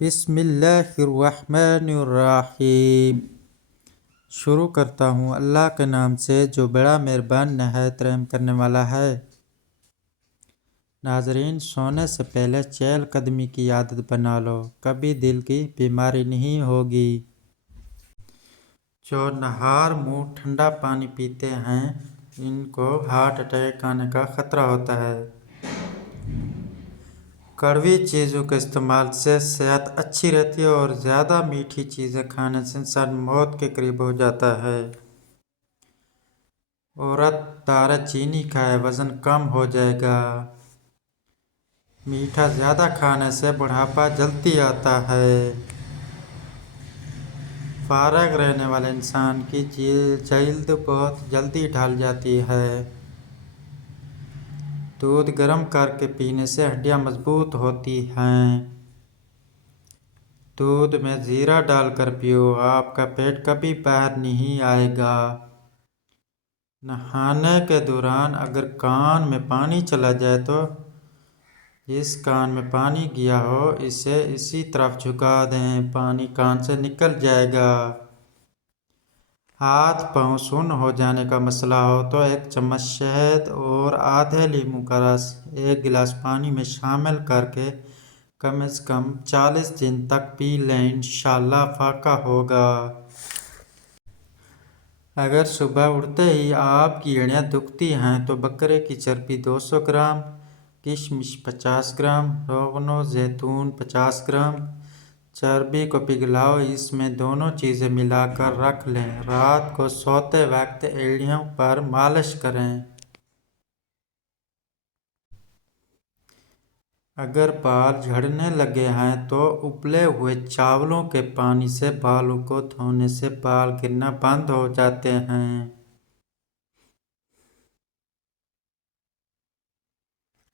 بسم اللہ الرحمن الرحیم۔ شروع کرتا ہوں اللہ کے نام سے جو بڑا مہربان نہایت رحم کرنے والا ہے۔ ناظرین، سونے سے پہلے چہل قدمی کی عادت بنا لو، کبھی دل کی بیماری نہیں ہوگی۔ جو نہار منہ ٹھنڈا پانی پیتے ہیں ان کو ہارٹ اٹیک آنے کا خطرہ ہوتا ہے۔ کڑوی چیزوں کے استعمال سے صحت اچھی رہتی ہے اور زیادہ میٹھی چیزیں کھانے سے انسان موت کے قریب ہو جاتا ہے۔ عورت دارہ چینی کھائے وزن کم ہو جائے گا۔ میٹھا زیادہ کھانے سے بڑھاپا جلدی آتا ہے۔ فارغ رہنے والے انسان کی جلد بہت جلدی ڈھل جاتی ہے۔ دودھ گرم کر کے پینے سے ہڈیاں مضبوط ہوتی ہیں۔ دودھ میں زیرہ ڈال کر پیو، آپ کا پیٹ کبھی باہر نہیں آئے گا۔ نہانے کے دوران اگر کان میں پانی چلا جائے تو جس کان میں پانی گیا ہو اسے اسی طرف جھکا دیں، پانی کان سے نکل جائے گا۔ ہاتھ پاؤں سن ہو جانے کا مسئلہ ہو تو ایک چمچ شہد اور آدھے لیموں کا رس ایک گلاس پانی میں شامل کر کے کم از کم 40 دن تک پی لیں، انشاءاللہ فائقہ ہوگا۔ اگر صبح اٹھتے ہی آپ کی ایڑیاں دکھتی ہیں تو بکرے کی چربی 200 گرام، کشمش 50 گرام، روغن زیتون 50 گرام چربی کو پگھلاؤ، اس میں دونوں چیزیں ملا کر رکھ لیں، رات کو سوتے وقت ایڑیوں پر مالش کریں۔ اگر بال جھڑنے لگے ہیں تو ابلے ہوئے چاولوں کے پانی سے بالوں کو دھونے سے بال گرنا بند ہو جاتے ہیں۔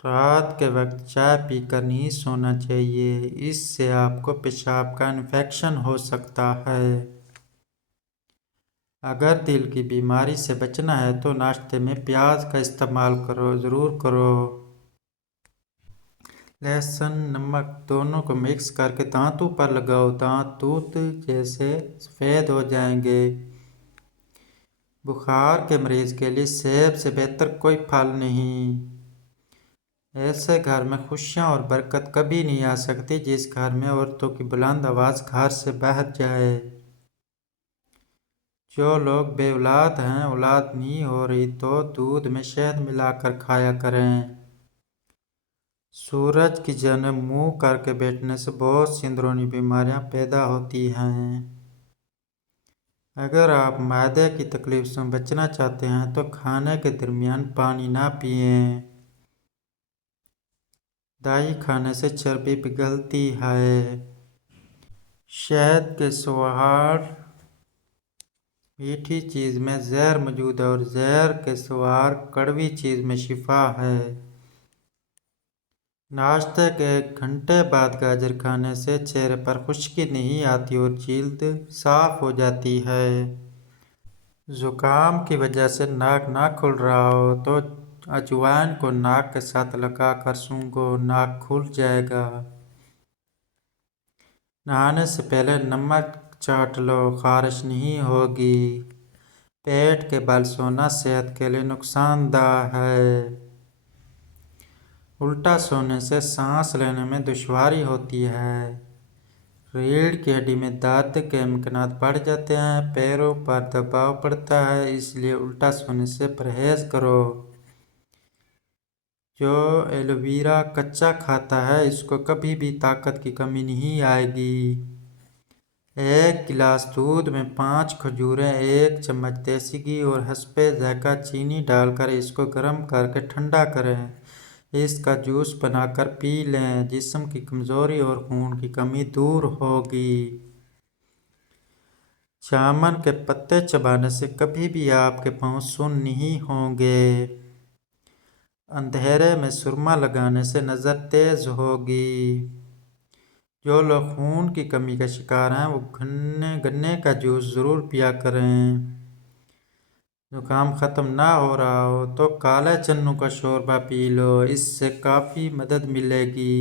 رات کے وقت چائے پی کر نہیں سونا چاہیے، اس سے آپ کو پیشاب کا انفیکشن ہو سکتا ہے۔ اگر دل کی بیماری سے بچنا ہے تو ناشتے میں پیاز کا استعمال ضرور کرو۔ لہسن نمک دونوں کو مکس کر کے دانتوں پر لگاؤ، دانت دودھ جیسے سفید ہو جائیں گے۔ بخار کے مریض کے لیے سیب سے بہتر کوئی پھل نہیں۔ ایسے گھر میں خوشیاں اور برکت کبھی نہیں آ سکتی جس گھر میں عورتوں کی بلند آواز گھر سے باہر جائے۔ جو لوگ بے اولاد ہیں، اولاد نہیں ہو رہی تو دودھ میں شہد ملا کر کھایا کریں۔ سورج کی جانب منہ کر کے بیٹھنے سے بہت سی اندرونی بیماریاں پیدا ہوتی ہیں۔ اگر آپ معدے کی تکلیف سے بچنا چاہتے ہیں تو کھانے کے درمیان پانی نہ پئیں۔ دہی کھانے سے چربی پگھلتی ہے۔ شہد کے سوا میٹھی چیز میں زہر موجود ہے اور زہر کے سوا کڑوی چیز میں شفا ہے۔ ناشتے کے 1 گھنٹے بعد گاجر کھانے سے چہرے پر خشکی نہیں آتی اور جلد صاف ہو جاتی ہے۔ زکام کی وجہ سے ناک نہ کھل رہا ہو تو اجوائن کو ناک کے ساتھ لگا کر سونگھو، ناک کھل جائے گا۔ نہانے سے پہلے نمک چاٹ لو، خارش نہیں ہوگی۔ پیٹ کے بل سونا صحت کے لیے نقصان دہ ہے۔ الٹا سونے سے سانس لینے میں دشواری ہوتی ہے۔ ریڑھ کی ہڈی میں درد کے امکانات بڑھ جاتے ہیں، پیروں پر دباؤ پڑتا ہے، اس لیے الٹا سونے سے پرہیز کرو۔ جو ایلو ویرا کچا کھاتا ہے اس کو کبھی بھی طاقت کی کمی نہیں آئے گی۔ 1 گلاس دودھ میں 5 کھجوریں، 1 چمچ دیسی گھی اور حسب ذائقہ چینی ڈال کر اس کو گرم کر کے ٹھنڈا کریں، اس کا جوس بنا کر پی لیں، جسم کی کمزوری اور خون کی کمی دور ہوگی۔ جامن کے پتے چبانے سے کبھی بھی آپ کے پاؤں سن نہیں ہوں گے۔ اندھیرے میں سرما لگانے سے نظر تیز ہوگی۔ جو لوگ خون کی کمی کا شکار ہیں وہ گنے کا جوس ضرور پیا کریں۔ زکام ختم نہ ہو رہا ہو تو کالے چنوں کا شوربہ پی لو، اس سے کافی مدد ملے گی۔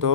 2